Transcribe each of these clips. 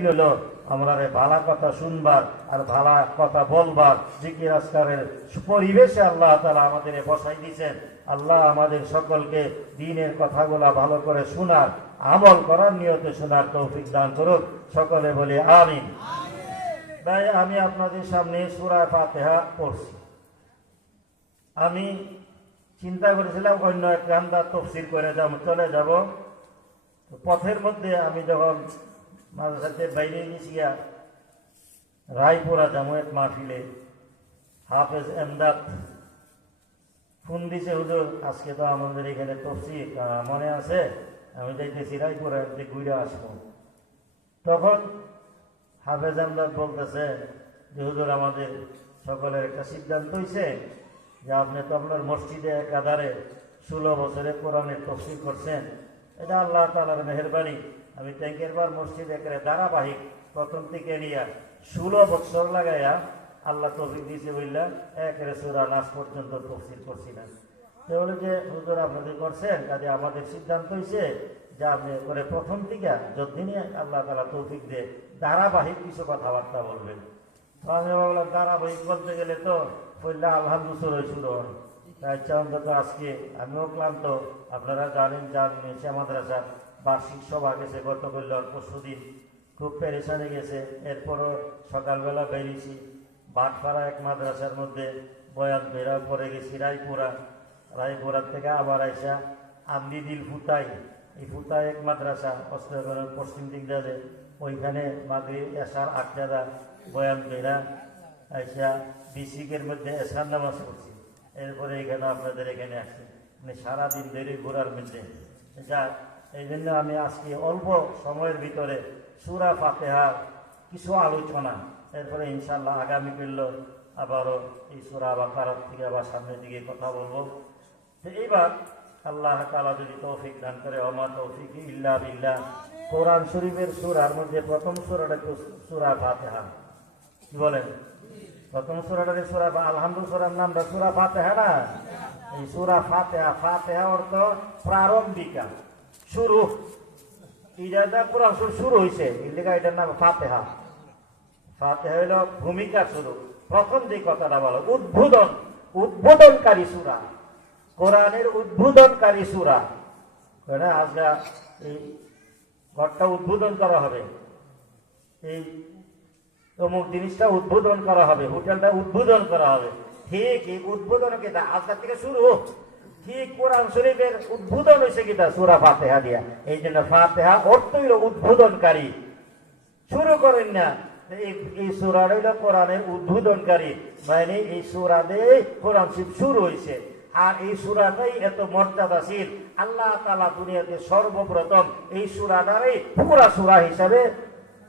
দিন হলো আমরা ভালা কথা শুনবার আর ভালা কথা বলবার জিকির আজকারের পরিবেশে আল্লাহ তালা আমাদের বসাই দিয়েছেন। আল্লাহ আমাদের সকলকে দিনের কথাগুলা ভালো করে শোনার আমল করার নিয়তে শোনার তৌফিক দান করুক। সকলে বলি আমিন। তাই আমি আপনাদের সামনে সুরা ফাতেহা পড়ছি। আমি চিন্তা করেছিলাম অন্য এক গান্দা তফসিল করে যাব চলে যাব। পথের মধ্যে আমি যখন সাথে বাইরে গেছি গিয়া, রায়পুরা জামুয়েত মাহফিলে। হাফেজ এমদাদ ফোন দিছে হুজুর আজকে তো আমাদের এখানে তফসিল আহ, মনে আছে? আমি যাইতেছি রায়পুরা একদিকে ঘুরে আসব। তখন হাফেজ আমদাদ বলতেছে যে হুজুর আমাদের সকলের একটা সিদ্ধান্ত হয়েছে যে আপনি তো আপনার মসজিদে একাধারে ষোলো বছরে কোরআনের তফসিল করছেন। এটা আল্লাহ তালার মেহরবানি। আমি ট্যাঙ্কের বার মসজিদ একেবারে ধারাবাহিক প্রথম থেকে নিয়ে ষোলো বছর লাগাইয়া আল্লাহ তফিক দিয়েছে বললা একেবারে সুরা নাচ পর্যন্ত তফসিল করছি না। তো বলে যে, হুজুর আপনাদের করছেন, কাজে আমাদের সিদ্ধান্ত হয়েছে যে আপনি করে প্রথম থেকে যতদিনই আল্লাহ তালা তৌফিক দিয়ে, ধারাবাহিক কিছু কথাবার্তা বলবেন। তো আমি ভাবলাম, ধারাবাহিক বলতে গেলে তো বললে আলহামদুসুর শুরু হয় অন্তত আজকে আমিও ক্লান্ত। আপনারা জানেন জানেন সে মাদ্রাসার বার্ষিক সভা গেছে গত করল পরশু দিন খুব পেরেশানে গেছে। এরপরও সকালবেলা বেরিয়েছি। বাটপাড়া এক মাদ্রাসার মধ্যে বয়ান বেরা পরে গেছি রায়পুরা। রায়পুরার থেকে আবার আইসা আমদি দিল ফুতাই। এই ফুতাই এক মাদ্রাসা অস্ত্রগড়ের পশ্চিম দিক দিয়ে ওইখানে মাগরি এসার আটটারা বয়ান বেরা। আইসা বিসিকের মধ্যে এসার নামাজ পড়ছি। এরপরে এখানে আপনাদের এখানে আসছি। মানে সারাদিন দেরি ঘোরার মধ্যে। যা এই জন্য আমি আজকে অল্প সময়ের ভিতরে সুরা ফাতেহার কিছু আলোচনা, এরপরে ইনশাল্লাহ আগামী করল, আবারও এই সুরা বা কারণ থেকে আবার সামনের দিকে কথা বলব। তো এইবার আল্লাহ তালা যদি তৌফিক দান করে, অমা তৌফিক ইল্লা বিল্লাহ। কোরআন শরীফের সুরার মধ্যে প্রথম সুরাটা সুরা ফাতেহা। কি বলেন? প্রথম সুরাটা সুরা আলহামদুল সুরার নামটা সুরা ফাতেহা না? এই সুরা ফাতেহা ফাতেহা অর্থ প্রারম্ভিকা, শুরু। ইজাজা কোরআন শুরু হয়েছে এর লেখা এটার নাম ফাতেহা। ফাতেহা হইল ভূমিকা শুরু, প্রথম যে কথাটা বলো, উদ্বোধন, উদ্বোধনকারী সুরা। কোরআনের উদ্বোধনকারী সুরা। আজকে এই ঘরটা উদ্বোধন করা হবে। এই অমুক জিনিসটা উদ্বোধন করা হবে, হোটেলটা উদ্বোধন করা হবে। ঠিক এই উদ্বোধন কেটা আজকাল থেকে শুরু হোক। ঠিক কোরআন শরীফের উদ্বোধন হয়েছে কিনা সুরা ফাতেহা দিয়া। এই জন্য ফাতেহা অর্থ হইল উদ্বোধনকারী। শুরু করেন না, এই এই সুরা হইল কোরআনের উদ্বোধনকারী। মানে এই সুরা দিয়ে কোরআন শরীফ শুরু হয়েছে। আর এই সুরাটাই এত মর্যাদাশীল। আল্লাহ তালা দুনিয়াতে সর্বপ্রথম এই সুরাটারই পুরা সুরা হিসাবে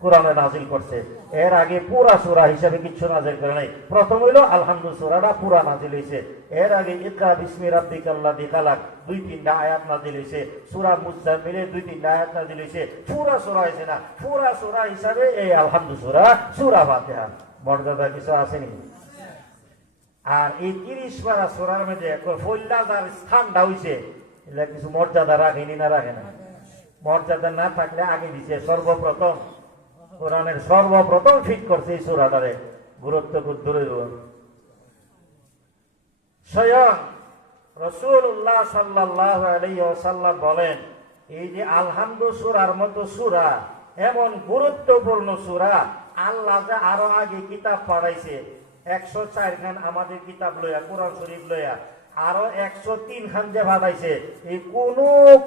কোরআনে নাজিল করছে। এর আগে পুরা সুরা হিসাবে কিছু নাজিল করে নাই। প্রথম হইল আলহামদুল সুরাটা পুরা নাজিল হয়েছে এর আগে ইকরা বিসমি রাব্বিক আল্লাহ দিকালাক দুই তিনটা আয়াত নাজিল হয়েছে সুরা মুজাম্মিলে দুই তিনটা আয়াত নাজিল হয়েছে পুরা সুরা হয়েছে না, পুরা সুরা হিসাবে এই আলহামদুল সুরা সুরা ফাতিহা। মর্যাদা কিছু আসেনি আর এই তিরিশ পারা সোরার মধ্যে ফল্লা স্থানটা হইছে। এগুলা কিছু মর্যাদা রাখেনি না রাখে না মর্যাদা না থাকলে আগে দিছে সর্বপ্রথম। কোরআনের সর্বপ্রথম ফিট করছে এই সুরাটারে। গুরুত্ব দূরে স্বয়ং রসুল্লাহ সাল্লাহ আলাইসাল্লাম বলেন, এই যে আলহামদু সুরার মতো সুরা, এমন গুরুত্বপূর্ণ সুরা আল্লাহ যে আরও আগে কিতাব পড়াইছে, একশো চার খান আমাদের কিতাব লইয়া, কোরআন শরীফ লইয়া, আরও একশো তিন খান যে ভাবাইছে এই কোন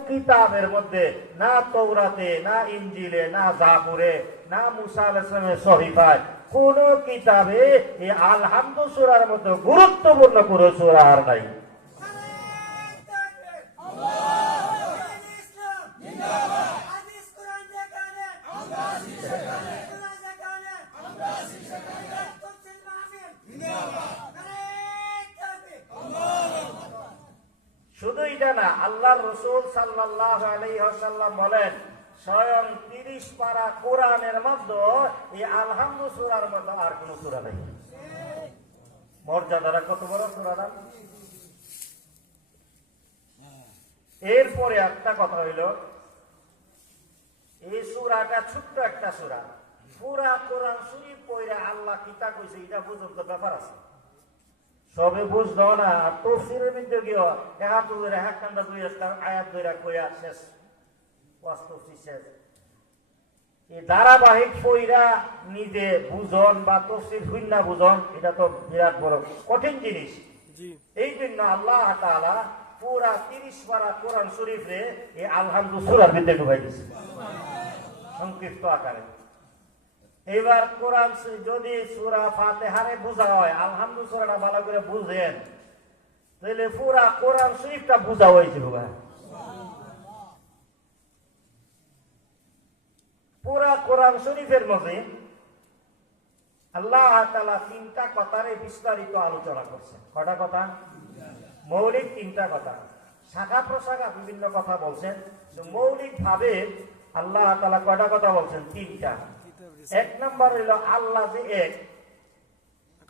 কিতাবের মধ্যে না তৌরাতে না ইঞ্জিলে না জাপুরে না মুসা আলাইসলামের সহিফায়। কোন কিতাবে এই আলহামদু সুরার মতো গুরুত্বপূর্ণ কোনো সুরা আর নাই। শুধু এটা না আল্লাহ রসুল সাল্লাহ আলাইসাল্লাম বলেন স্বয়ং তিরিশ পারা কোরআনের মধ্যে এই আলহামদু সুরার মতো আর কোন সুরা নেই। মর্যাদাটা কত বড় সুরাটা এরপরে একটা কথা হইল, এই সুরাটা ছোট্ট একটা সুরা। পুরা কোরআন শরীফ পড়ে আল্লাহ কিতা কইছে, এটা পর্যন্ত ব্যাপার আছে। সবে বুঝলো না তফসিরের মধ্যে গিয়ে এক ধরে এক কান্দা দুই আয়াত ধরে কইয়া শেষ। বাস্তব শেষ এই ধারাবাহিক পইরা নিজে বুঝন বা তফসির শূন্য বুঝন এটা তো বিরাট বড় কঠিন জিনিস। এই জন্য আল্লাহ তাআলা পুরা তিরিশ পারা কোরআন শরীফে এই আলহামদু সুরার মধ্যে ঢুকাই দিছে। সংক্ষিপ্ত আকারে। এবার কোরআন যদি সুরা ফাতেহারে বোঝা হয় আলহামদু সুরাটা ভালো করে বুঝেন তাহলে পুরা কোরআন শরীফটা বোঝা হয়েছিল ভাই পুরা কোরআন শরীফের মধ্যে আল্লাহ তাআলা তিনটা কথারে বিস্তারিত আলোচনা করছেন। কটা কথা? মৌলিক তিনটা কথা। শাখা প্রশাখা বিভিন্ন কথা বলছেন। মৌলিক ভাবে আল্লাহ তাআলা কয়টা কথা বলছেন? তিনটা। এক নম্বর হইল আল্লাহ যে এক,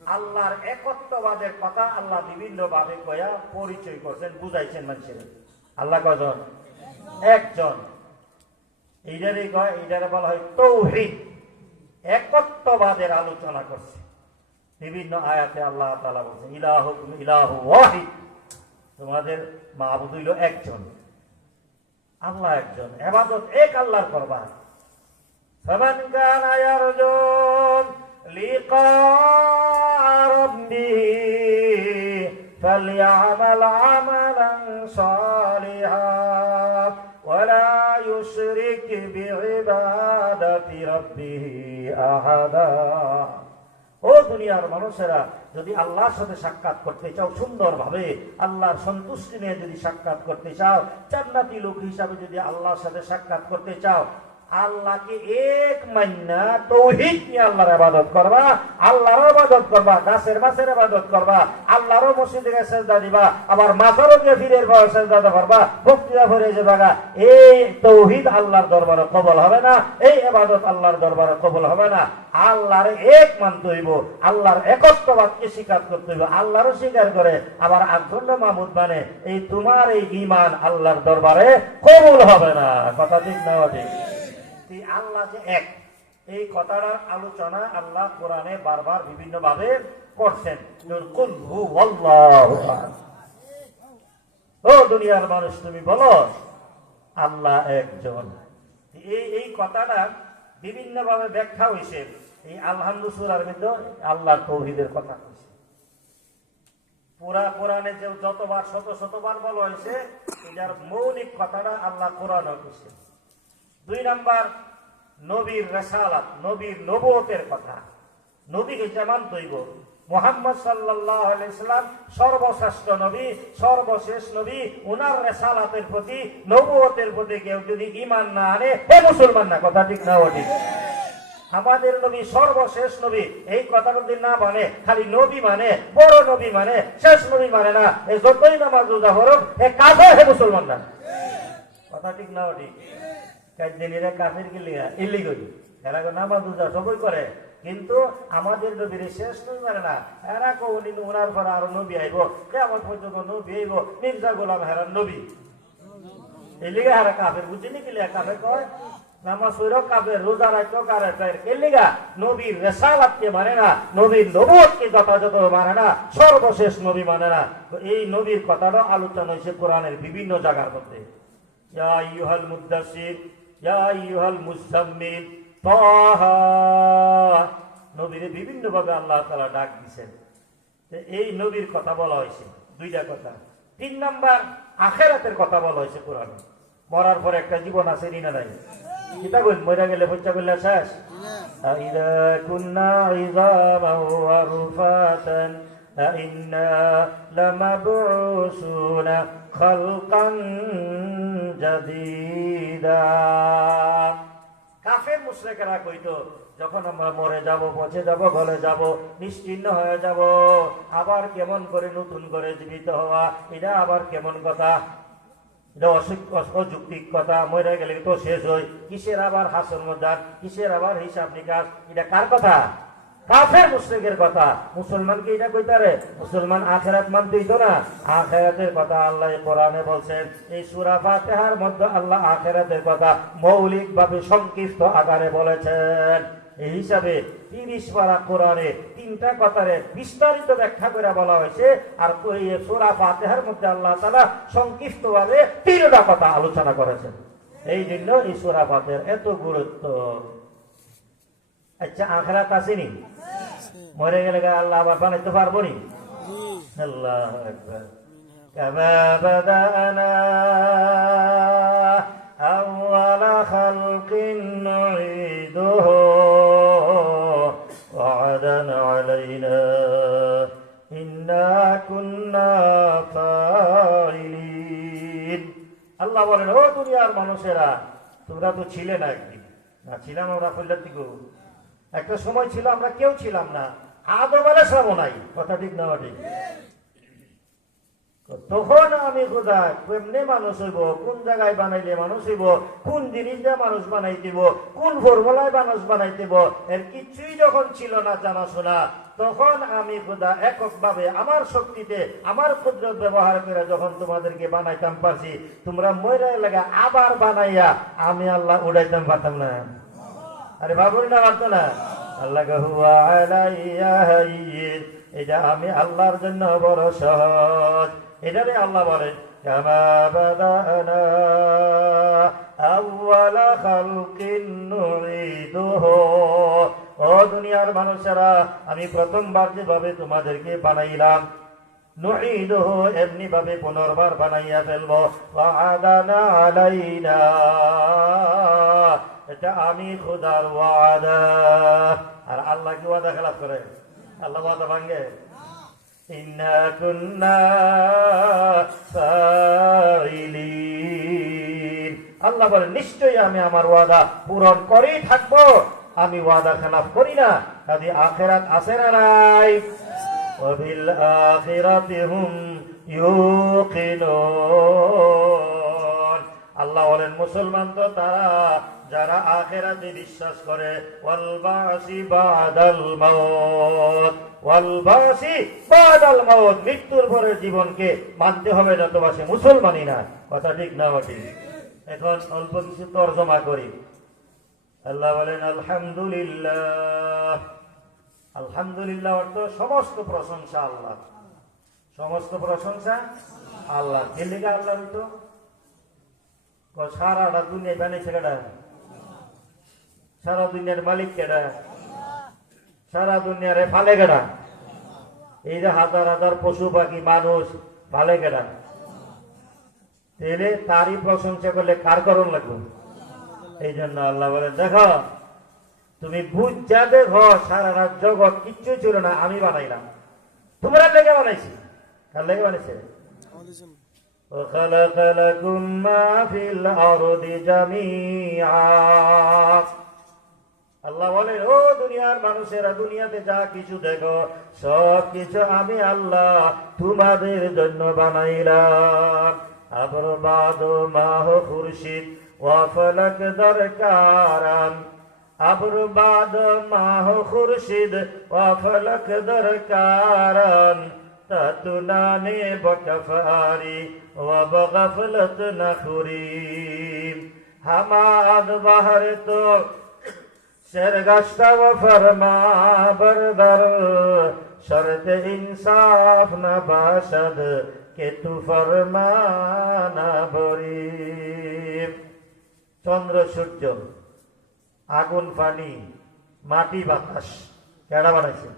আল্লাহর একত্ববাদের কথা আল্লাহ বিভিন্ন ভাবে কয়া পরিচয় করছেন, বুঝাইছেন মানুষের। আল্লাহ কজন একজন। এইটারই কয় এইটারে বলা হয় তৌহিদ একত্ববাদের আলোচনা করছে বিভিন্ন আয়াতে আল্লাহ তাআলা বলছেন ইলাহু ইলাহু ওয়াহিদ তোমাদের মাহবুদ হইল একজন আল্লাহ একজন এবাদত এক আল্লাহর করবা فمن كان يرجو لقاء ربه فليعمل عملا صالحا يشرك بعبادة ربه أحدا ও দুনিয়ার মানুষেরা যদি আল্লাহর সাথে সাক্ষাৎ করতে চাও সুন্দরভাবে আল্লাহর সন্তুষ্টি নিয়ে যদি সাক্ষাৎ করতে চাও জান্নাতি লোক হিসাবে যদি আল্লাহর সাথে সাক্ষাৎ করতে চাও আল্লাহকে এক মান্না তৌহিদ নিয়ে আল্লাহর ইবাদত করবা, আল্লাহর আবাদত করবা, গাছের মাছের ইবাদত করবা, আল্লাহরও মসজিদে সেজদা দিবা, আবার মাথারও গিয়ে ফিরের পর সেজদা করবা, বক্তৃতা করে যে বাগা, এই তৌহিদ আল্লাহর দরবারে কবল হবে না, এই ইবাদত আল্লাহর দরবারে কবল হবে না। আল্লাহর এক মানতে হইব, আল্লাহর একত্ববাদকে স্বীকার করতে হইব, আল্লাহরও স্বীকার করে, আবার আগ্রহ মাহমুদ মানে এই তোমার এই ইমান আল্লাহর দরবারে কবুল হবে না। কথা ঠিক না ঠিক? এই আল্লাহ যে এক। এই কথাটার আলোচনা আল্লাহ কোরআনে বারবার বিভিন্ন ভাবে করছেন। ও দুনিয়ার মানুষ, তুমি বলো, আল্লাহ একজন। এই এই কথাটা বিভিন্ন ভাবে ব্যাখ্যা হয়েছে এই আলহামদু সুরার মধ্যে আল্লাহ তৌহিদের কথা কইছে পুরা কোরআনে যে যতবার, শত শতবার বলা হয়েছে এটার মৌলিক কথাটা আল্লাহ কোরআন কইছে দুই নাম্বার, নবীর রেসালাত, নবীর নবতের কথা। নবীকে যেমন তৈব। মোহাম্মদ সাল্লাহ ইসলাম সর্বশ্রেষ্ঠ নবী, সর্বশেষ নবী। উনার রেসালাতের প্রতি নবতের প্রতি কেউ যদি ইমান না আনে হে মুসলমান না, কথা ঠিক না ঠিক আমাদের নবী সর্বশেষ নবী, এই কথা যদি না মানে খালি নবী মানে বড় নবী মানে শেষ নবী মানে না এই যতই নামাজ রোজা হরক এ কাজে হে মুসলমান না। কথা ঠিক না ও ঠিক কাজদিনীরা কাফের গেলিয়া ইলিগল এরা নামাজ, রোজা সবই করে। কিন্তু আমাদের নবীর শেষ নবী মানে না। এরা কৌনি ওনার পর আরও নবী আইব। কেমন পর্যন্ত নবী আইব। মির্জা গোলাম হেরান নবী। এলিগা হারা কাফের বুঝিনি কি লিয়া কাফের কয়? নামাজ কাফের রোজা রাখতো কারের কেলিগা নবীর রেসালাতকে মানে না? নবীর নবতকে যথাযথ মানে না? সর্বশেষ নবী মানে না? এই নবীর কথাটা আলোচনা হয়েছে কোরআনের বিভিন্ন জায়গার মধ্যে। ইয়া আইয়ুহাল মুদ্দাসির ইয়া তাহা। নবীরে বিভিন্ন ভাবে আল্লাহ তাআলা ডাক দিবেন এই নবীর কথা বলা হয়েছে দুইটা কথা। তিন নাম্বার আখেরাতের কথা বলা হয়েছে কোরআনে। মরার পর একটা জীবন আছে রিনা নাই। কিতা বল মরে গেলে করলে শেষ? কুন্না ইযামা ওয়া রুফাতান أئنا لمبعوثون خلقا جديدا কাফের মুশরিকেরা কইতো যখন আমরা মরে যাব পচে যাব গলে যাব নিশ্চিন্ন হয়ে যাব আবার কেমন করে নতুন করে জীবিত হওয়া এটা আবার কেমন কথা এটা অসু- অস- অযৌক্তিক কথা মরে গেলে তো শেষ হয় কিসের আবার হাসন মজার কিসের আবার হিসাব নিকাশ এটা কার কথা কাফের মুশরিকের কথা। মুসলমান কি এটা কইতারে? মুসলমান আখেরাত মানতেই তো না। আখেরাতের কথা আল্লাহ কোরআনে বলছেন। এই সূরা ফাতিহার মধ্যে আল্লাহ আখেরাতের কথা মৌলিক ভাবে সংক্ষিপ্ত আকারে বলেছেন। এই হিসাবে তিরিশ পারা কোরআনে তিনটা কথারে বিস্তারিত ব্যাখ্যা করে বলা হয়েছে। আর সোরা ফাতেহার মধ্যে আল্লাহ তালা সংক্ষিপ্ত ভাবে তিনটা কথা আলোচনা করেছেন। এই জন্য এই সোরা ফাতের এত গুরুত্ব। আচ্ছা আখরাত আসেনি? মরে গেলে গা আল্লাহ আবার বানাইতে পারবো নি আল্লাহ আকবার كما بدأنا أول خلق نعيده وعدا علينا إنا كنا فاعلين আল্লাহ বলেন ও দুনিয়ার মানুষেরা তোমরা তো ছিলে না একদিন না ছিলাম আমরা ফল্লার দিকে একটা সময় ছিল আমরা কেউ ছিলাম না আদম আলাইসালামও নাই। কথা ঠিক না ঠিক। তখন আমি কোথায় কেমনে মানুষ হইব? কোন জায়গায় বানাইলে মানুষ হইব? কোন জিনিস দিয়ে মানুষ বানাই দিব কোন ফর্মুলায় মানুষ বানাই দিব এর কিছুই যখন ছিল না জানাশোনা, তখন আমি খোদা এককভাবে আমার শক্তিতে, আমার কুদরত ব্যবহার করে যখন তোমাদেরকে বানাইতাম পারছি, তোমরা ময়রা লাগা আবার বানাইয়া আমি আল্লাহ উড়াইতাম পারতাম না। আরে বাবুর না পারতো না। এটা আমি আল্লাহর জন্য বড় সহজ। এটারে আল্লাহ বলেন ও দুনিয়ার মানুষেরা, আমি প্রথমবার যেভাবে তোমাদেরকে বানাইলাম নুঈদুহু এমনি ভাবে পুনর্বার বানাইয়া ফেলব। ওয়াদানা আলাইনা। এটা আমি খুদার ওয়াদা। আর আল্লাহ কি ওয়াদা খেলাফ করে? আল্লাহ ওয়াদা ভাঙ্গে ইন্না কুন্না ফাইলিন আল্লাহ বলে, নিশ্চয়ই আমি আমার ওয়াদা পূরণ করেই থাকব। আমি ওয়াদা খেলাফ করি না। কাজে আখেরাত আছে না নাই? وبالآخرة هم يوقنون আল্লাহ বলেন মুসলমান তো তারা যারা আখেরাতে বিশ্বাস করে ওয়ালবাসি বাদাল মাউত ওয়ালবাসি বাদাল মাউত মৃত্যুর পরে জীবনকে মানতে হবে নতুবা সে মুসলমানই না কথা ঠিক না ঠিক এখন অল্প কিছু তর্জমা করি আল্লাহ বলেন আলহামদুলিল্লাহ আলহামদুলিল্লাহ অর্থ সমস্ত প্রশংসা আল্লাহ সমস্ত প্রশংসা আল্লাহ কে লেগে আল্লাহ হইতো সারাটা দুনিয়া বানিয়েছে কেডা সারা দুনিয়ার মালিক কেডা সারা দুনিয়ার ফালে কেডা এই যে হাজার হাজার পশু পাখি মানুষ ফালে কেডা তাহলে তারই প্রশংসা করলে কার করণ লাগবে? এই জন্য আল্লাহ বলে দেখো তুমি বুঝ যা দেখো সারা রাত জগৎ কিচ্ছু ছিল না আমি বানাইলাম তোমরা লেগে বানাইছি কার লেগে বানাইছে وخلق لكم ما في الأرض جميعا আল্লাহ বলেন ও দুনিয়ার মানুষেরা দুনিয়াতে যা কিছু দেখো সব কিছু আমি আল্লাহ তোমাদের জন্য বানাইলাম আবরবাদ মাহ খুরশিদ ওয়াফলক দরকারান ابرباد ماہ خورشید و فلک درکارن تتنانے بکفاری و بغفلت نخوریم ہماد بہر تو سرگشتہ و فرما بردر شرط انصاف نہ باشد کہ تو فرما نہ بری چندر سورج আগুন, পানি, মাটি, বাতাস, কেডা বানাইছে?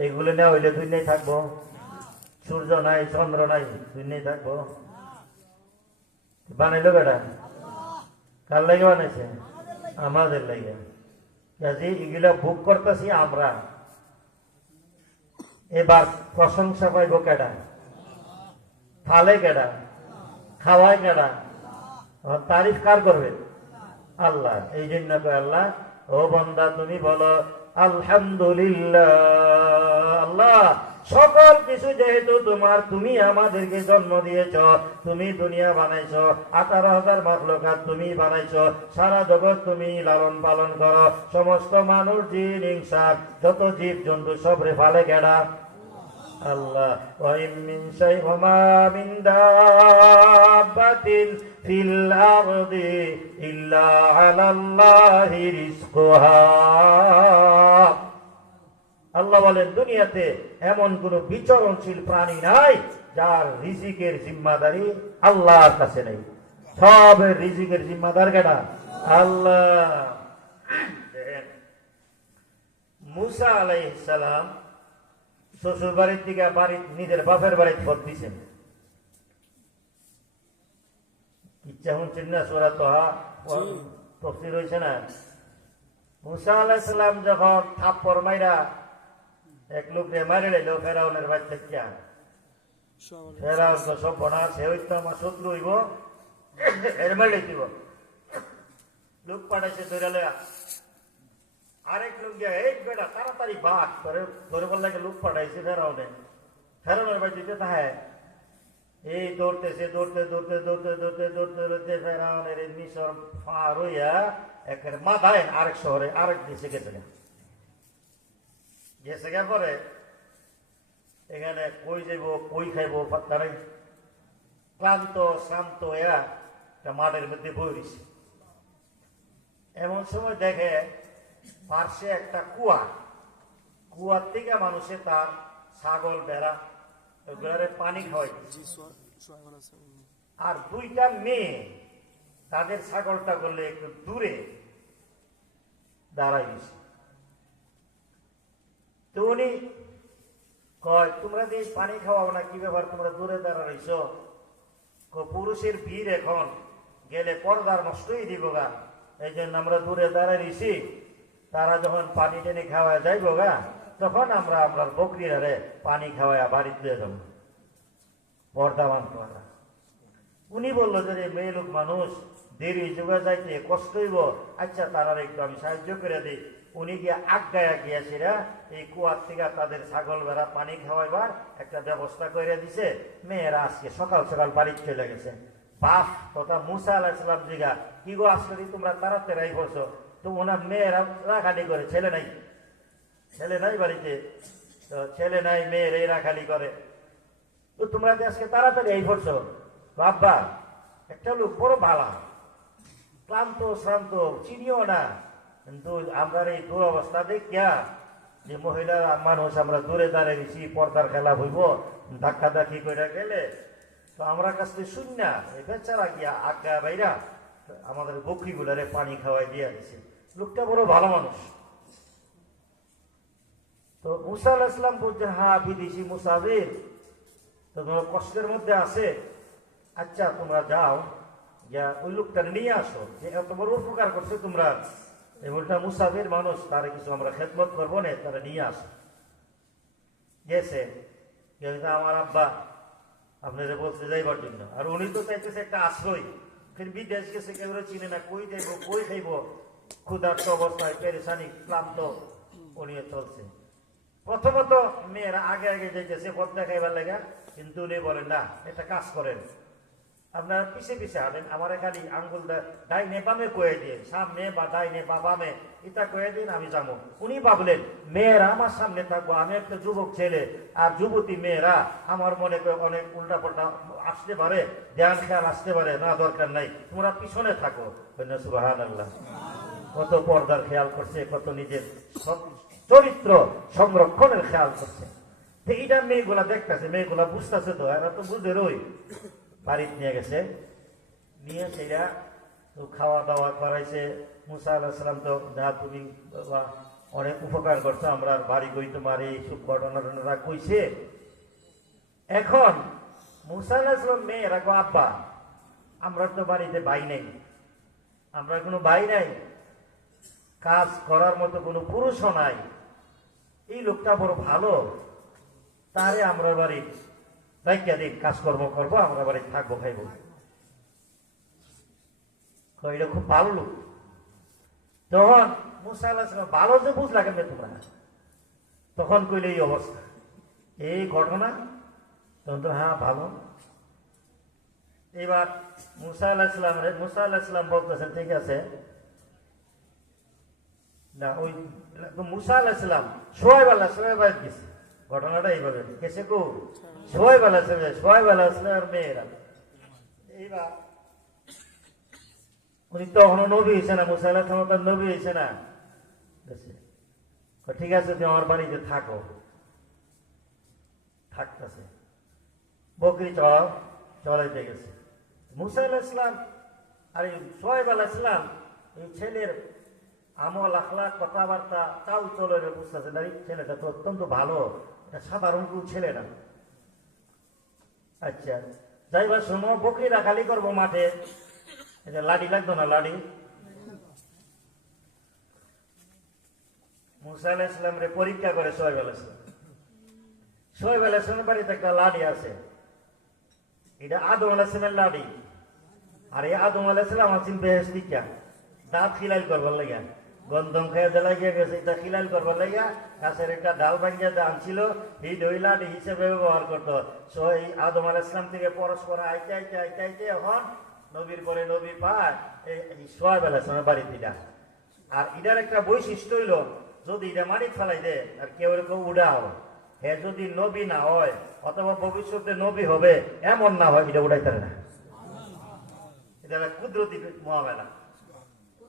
এইগুলো না হইলে দুনিয়ায় থাকব। সূর্য নাই, চন্দ্র নাই দুনিয়ায় থাকব। বানাইলো বেটা? কার লাগে বানাইছে? আমাদের লাগে। কাজে এগুলা ভোগ করতেছি আমরা। এবার প্রশংসা পাইব কেডা? ফালে কেডা? খাওয়ায় কেডা? তারিফ কার করবে? আল্লাহ, এই জন্য আল্লাহ, ও বন্দা, তুমি বলো, আলহামদুলিল্লাহ, আল্লাহ, সকল কিছু যেহেতু তোমার, তুমি আমাদেরকে জন্ম দিয়েছ, তুমি দুনিয়া বানাইছ, আঠারো হাজার মখলকাত তুমি বানাইছ, সারা জগৎ তুমি লালন পালন করো, সমস্ত মানুষ, জিন ইনসান যত জীব জন্তু সব রে ফালে গেড়া। আল্লাহ। ফিল আরদি ইল্লা আলাল্লাহি রিজকুহা। আল্লাহ বলেন, দুনিয়াতে এমন কোন বিচরণশীল প্রাণী নাই যার রিজিকের জিম্মাদারি আল্লাহর কাছে নেই। সব রিজিকের জিম্মাদার কেনা আল্লাহ। মুসা আলাইসালাম শ্বশুর বাড়ির থেকে বাড়ি নিজের বাপের বাড়িতে ভোট দিছেন। ইচ্ছা শুনছেন না সোরা তোহা? তফসির হয়েছে না? মুসা আলাইসালাম যখন থাপ্পর মাইরা এক লোক মারি লাইল ফেরাউনের বাড়ি থেকে। ফেরাউন তো সব বনা সে হইতো আমার শত্রু হইব। এর মারি দিব। লোক পাঠাইছে ধরে লয়া। আরেক লোক গিয়া, এই বেটা, তাড়াতাড়ি বাঘ ধরে ধরে বললে লোক পাঠাইছে ফেরাউনে ফেরাউনের বাড়ি দিতে তাহে এই দৌড়তেছে, দৌড়তে দৌড়তে দৌড়তে দৌড়তে দৌড়তে দৌড়তে ফেরাউনের এই মিশর ফার হইয়া একের মাথায় আরেক শহরে আরেক দেশে গেছে। গেছে গা পরে এখানে কই যাইব, কই খাইব, পাত্তা নাই। ক্লান্ত, শান্ত হইয়া মাঠের মধ্যে বইরিছে এমন সময় দেখে পার্শ্বে একটা কুয়া। কুয়ার থেকে মানুষে তার ছাগল বেড়া ওগুলারে পানি খাওয়াই আর দুইটা মেয়ে তাদের ছাগলটা করলে একটু দূরে দাঁড়াই গেছে। তো উনি কয় তোমরা যে পানি খাওয়াও না কি ব্যাপার? তোমরা দূরে দাঁড়াইছ পুরুষের ভিড় এখন। গেলে পর্দার নষ্টই দিব গা। এই জন্য আমরা দূরে দাঁড়াইছি তারা যখন পানি টেনে খাওয়া যাইব গা, তখন আমরা আমরা বকরিয়ারে পানি খাওয়াইয়া বাড়িতে দিয়ে যাব। পর্দাবান উনি বলল যে রে মেয়ে লোক মানুষ দেরি যোগা যাইতে কষ্ট হইব আচ্ছা তারা একটু আমি সাহায্য করে দিই। উনি গিয়ে আজ্ঞায়া গিয়াছিরা এই কুয়ার থেকে তাদের ছাগল বেড়া পানি খাওয়াইবার একটা ব্যবস্থা করে দিছে। মেয়েরা আজকে সকাল সকাল বাড়ি চলে গেছে। বাপ তথা মুসা আলাহিসাম জিগা, কি গো আজকে তোমরা তারা তেরাই করছ তো ওনার মেয়েরা রাখালি করে, ছেলে নাই। ছেলে নাই বাড়িতে, তো ছেলে নাই মেয়ের এই রাখালি করে। তো তোমরা যে আজকে তাড়াতাড়ি এই করছ বাবা একটা লোক বড় ভালা ক্লান্ত, শ্রান্ত, চিনিও না। কিন্তু আমরা এই দুরবস্থা দেখিয়া যে মহিলা মানুষ আমরা দূরে দাঁড়িয়ে গেছি, পর্দার খেলা হইব ধাক্কা ধাক্কি করে গেলে, তো আমরা কাছ থেকে শুন না বেচারা গিয়া আজ্ঞা বাইরা, আমাদের বকরিগুলারে পানি খাওয়াই দিয়া দিছে। লোকটা বড় ভালো মানুষ। তো মুসা আলাহ ইসলাম বলছে হ্যাঁ বিদেশি মুসাফির। তো তোমার কষ্টের মধ্যে আছে। আচ্ছা তোমরা যাও যা ওই লোকটা নিয়ে আসো। যে এত বড় উপকার করছে তোমরা। এমনটা মুসাফির মানুষ, তারা কিছু আমরা খেদমত করব না, তারা নিয়ে আসো। গেছে। আমার আব্বা আপনাদের বলতে যাইবার জন্য। আর উনি তো চাইতেছে একটা আশ্রয়। ফির বিদেশ গেছে, কেউ চিনে না। কই যাইব, কই খাইব? ক্ষুধার্ত অবস্থায় পেরেশানি, ক্লান্ত চলছে। প্রথমত মেয়েরা আগে আগে লাগা, কিন্তু উনি বলেন, না একটা কাজ করেন। আপনারা পিছে পিছে হাঁটেন, আমার আঙ্গুল বামে কয়ে দিন সামনে বা বা বামে এটা কয়ে দিন, আমি যাব উনি ভাবলেন, মেয়েরা আমার সামনে থাকব, আমি একটা যুবক ছেলে, আর যুবতী মেয়েরা আমার মনে করে অনেক উল্টা পাল্টা আসতে পারে, ধ্যান খেয়াল আসতে পারে, না দরকার নাই, তোমরা পিছনে থাকো। সুবাহান আল্লাহ কত পর্দার খেয়াল করছে, কত নিজের চরিত্র সংরক্ষণের খেয়াল করছে। এইটা মেয়েগুলা দেখতেছে, মেয়েগুলা বুঝতেছে তো, এরা তো বুঝে রই বাড়িতে নিয়ে গেছে, নিয়ে সেটা খাওয়া দাওয়া করাইছে। মুসা আল্লাহ তো, যা তুমি অনেক উপকার করছ, আমরা আর বাড়ি কই তোমার এই সব ঘটনা কইছে। এখন মুসা আল্লাহ সালাম মেয়েরা গো আব্বা, আমরা তো বাড়িতে ভাই নেই। আমরা কোনো ভাই নাই। কাজ করার মতো কোনো পুরুষও নাই। এই লোকটা বড় ভালো। তারে আমরা বাড়ি রাইকা দিন কাজকর্ম করব, আমরা বাড়ি থাকব, খাইবো। এটা খুব ভালো লোক। তখন মুসা আল্লাহ ভালো যে বুঝলা কেমনে তোমরা? তখন কইলে এই অবস্থা। এই ঘটনা? তখন তো হ্যাঁ ভালো। এবার মুসা আল্লাহ ইসলাম মুসা আল্লাহ বলতেছেন ঠিক আছে না, ওই মুসা আল্লাহ ইসলাম সোহেব আল্লাহ সোহেব গেছে। ঘটনাটা এইভাবে কেসে কু সবাই বেলা ছেলে আর মেয়েরা। এইবার উনি তখনও নবী হয়েছে না, মুসা আল্লাহ তার নবী হয়েছে না? ঠিক আছে, তুমি আমার বাড়িতে থাকো। থাকতেছে। বকরি চড়াও, চড়াইতে গেছে। মুসা আল্লাহ ইসলাম আর সোহেব আল্লাহ ইসলাম ছেলের আমল আখলা কথাবার্তা চাল চলের বুঝতেছে না ছেলেটা তো অত্যন্ত ভালো। এটা সাধারণ কোনো ছেলে না। আচ্ছা যাইবার শোনো বকরি রাখালি করব মাঠে। যে লাডি লাগতো না, লাডি? মুসা আলাহ ইসলামরে পরীক্ষা করে সোহেব আলাহ ইসলাম সোহেব আলাহ ইসলামের বাড়িতে একটা লাডি আছে। এটা আদম আলাহ ইসলামের লাডি। আর এই আদম আলাহ ইসলাম আছেন বেহেস্তিকা দাঁত খিলাল করবার লাগিয়া। গন্ধম খেয়ে দেলা গিয়ে গেছে এটা খিলাল করবার লাগিয়া গাছের একটা ডাল ভাঙিয়া দাম ছিল এই দই লাডি হিসেবে ব্যবহার করতো। সো এই আদম আলাহ ইসলাম থেকে পরস্পর আইতে আইতে আইতে আইতে এখন নবীর পরে নবী পায়, এই সোহেব আলাহ ইসলামের বাড়িতে এটা আর এটার একটা বৈশিষ্ট্য হইল, যদি এটা মানিক ফেলাই দে, আর কেউ এরকম উড়াও। হে যদি নবী না হয়, অথবা ভবিষ্যতে নবী হবে, এমন না হয় এটা উড়াইতে না। এটা কুদরতি মহামেলা তো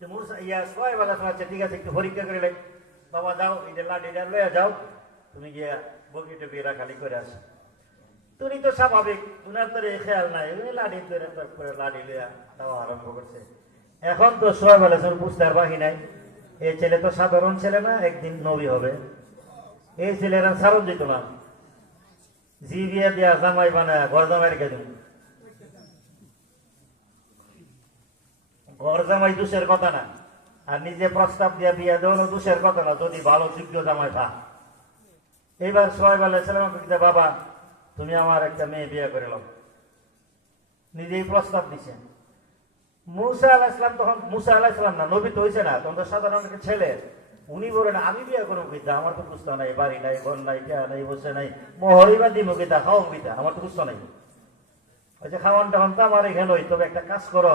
মুসা- ইয়া ঠিক আছে একটু পরীক্ষা করে লাই বাবা যাও এটা লাঠিটা লয়ে যাও তুমি গিয়া বগিটা বিয়েরা খালি করে আসো তুমি তো স্বাভাবিক উনার তো এই খেয়াল নাই উনি লাঠি ধরে তারপরে লাঠি লইয়া দেওয়া আরম্ভ করছে এখন তো সোহেব আলাইসলাম বুঝতে বাকি নাই এই ছেলে তো সাধারণ ছেলে না একদিন নবী হবে এই ছেলেরা সারণ দিত না জি বিয়ে দিয়া জামাই বানায় ঘর জামাই রেখে দিন ঘর জামাই দুষের কথা না। আর নিজে প্রস্তাব দিয়া বিয়ে দেওয়ানো দুষের কথা না। যদি ভালো, যোগ্য জামাই পা এইবার সোহেব আলাইসালাম আমাকে বাবা, তুমি আমার একটা মেয়ে বিয়ে করে লো নিজেই প্রস্তাব দিছেন মুসা আলাহ ইসলাম তখন, মুসা আলাহ ইসলাম না, নবী তো হয়েছে না। তখন তো সাধারণ একটা ছেলে। উনি বলেন, আমি বিয়ে করব কিতা আমার তো বুঝতে নাই, বাড়ি নাই, ঘর নাই, কে নাই, বসে নাই মহরি বা দিব কিতা খাওয়াম কিতা আমার তো বুঝতে নাই। ওই যে খাওয়ান টাওয়ান তো আমার এখানে তবে একটা কাজ করো।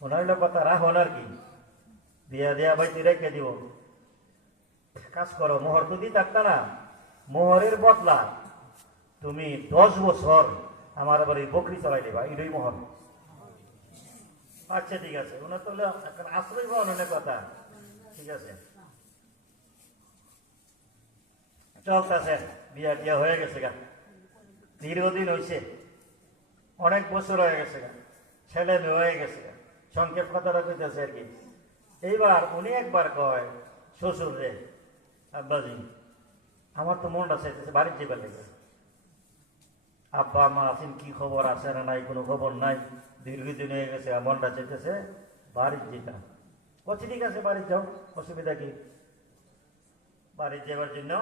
ওনার কথা রাখুন আর কি? বিয়া দেয়া বাইতে রেখে দিব। কাজ করো, মোহর দিতে থাকতা না। মোহরের বদলা তুমি দশ বছর আমার আবার এই বকরি চলাই দেবা এটাই মোহর। আচ্ছা ঠিক আছে। ওনার তো আশ্রয় পাওয়ার অনেক কথা। ঠিক আছে। চলতেছে বিয়া টিয়া হয়ে গেছে গা। দীর্ঘদিন হয়েছে অনেক বছর হয়ে গেছে গা। ছেলে মেয়ে হয়ে গেছে গা। সংক্ষেপ কথাটা কইতেছে আর কি। এইবার উনি একবার কয়, শ্বশুর রে, আব্বাজি, আমার তো মনটা চাইতেছে, বাড়ির যেবার লেগে। আব্বা, মা আছেন, কি খবর? আছে না নাই? কোনো খবর নাই? দীর্ঘদিন হয়ে গেছে মনটা চাইতেছে, বাড়ির যেটা বলছি ঠিক আছে বাড়ির যাও, অসুবিধা কি? বাড়ির যাবার জন্য